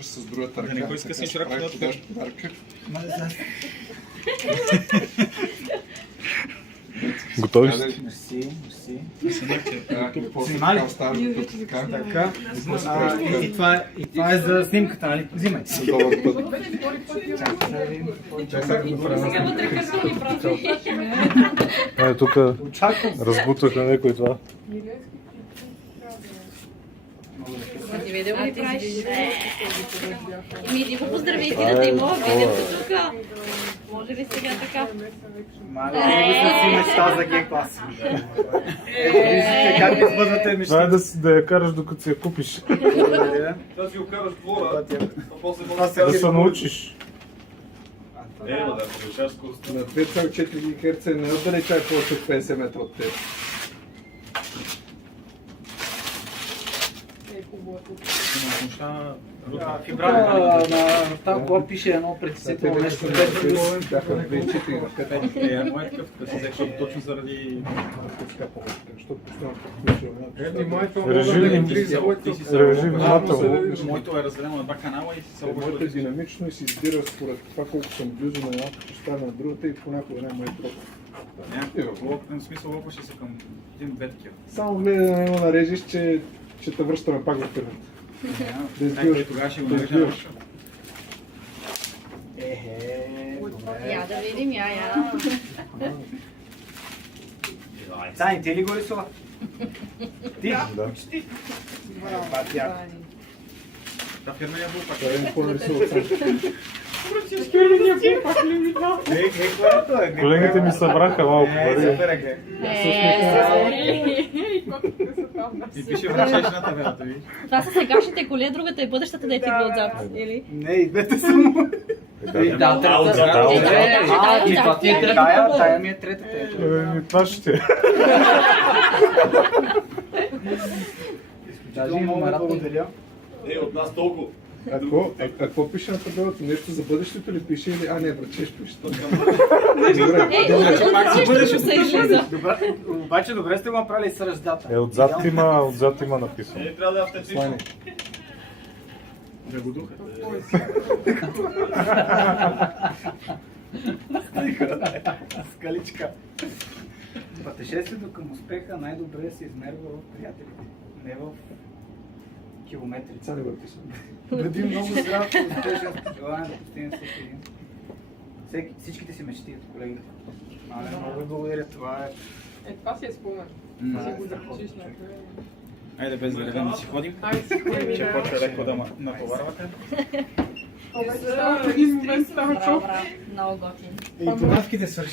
С другата ръка. Да не го изкъснеш ръката от теб. Подарка. Готови сте? Мерси, мерси. Снимали? Оставя тук така. Така. И това е за снимката, нали? Взимай. За добър път. Сега вътре картони прави. Тук разбутаха някой това. Ти видео ли правиш? Иди го поздравите да те има видеото тук. Може ли сега така? Мале, не си мечта за G-клас. Виждате как избъдвате мечти. Това е да я караш докато си я купиш. Да си го караш в двора, а после Да се научиш. да повишаш скоростта. На 2,4 ГГц не отдалечай повече от 50 метра от теб. Фибрата на тази кола пише едно притеснително нещо. Бяха 2,4 на 5. Моят такъв, като си взех точно заради... Режим внимателно. Моето е разделено на два канала и се Моето е динамично и се избира според това колко съм близо на едната частта на другата и понякога няма и друга. В смисъл лопаше се към един-две такива. Само гледай да не го нарежеш, че те връщаме пак в първата. Да избиваш. Тогава ще го Да нарежа. избиваш. Я да видим, я. Сани, ти ли го рисува? Ти? Да. Да, фирмения был пак. Това е какво нарисува сам. Колегите ми събраха малко пари. И пише връщаш на табелата, видиш? Това са сегашните коли, а другата е бъдещата да ти идва отзад. Или? Не, и двете са му. Тая ми е третата. Това ще е. Даже много благодаря. От нас толкова. А какво пише на табелата? Нещо за бъдещето ли пише или... А, не, връчеш пише. Бъдещето се излиза. Обаче добре сте го направили с ръждата. Отзад има написано. Трябва да е автентично. Слайне. Да го духа. Скаличка. Пътешествието към успеха най-добре се измерва в приятелите, не в километри. Ця не върти се. Бъди много здрав, успешен, с пожелание да постигне всеки един. Всичките си мечти от колегите. Много ви благодаря, това е... Това си е спомен. Си го запишиш някъде. Айде без да ревем да си ходим. Айде си ходим. Че почва леко да натоварвате. Един момент става чук. Много готин. И подавките свърши.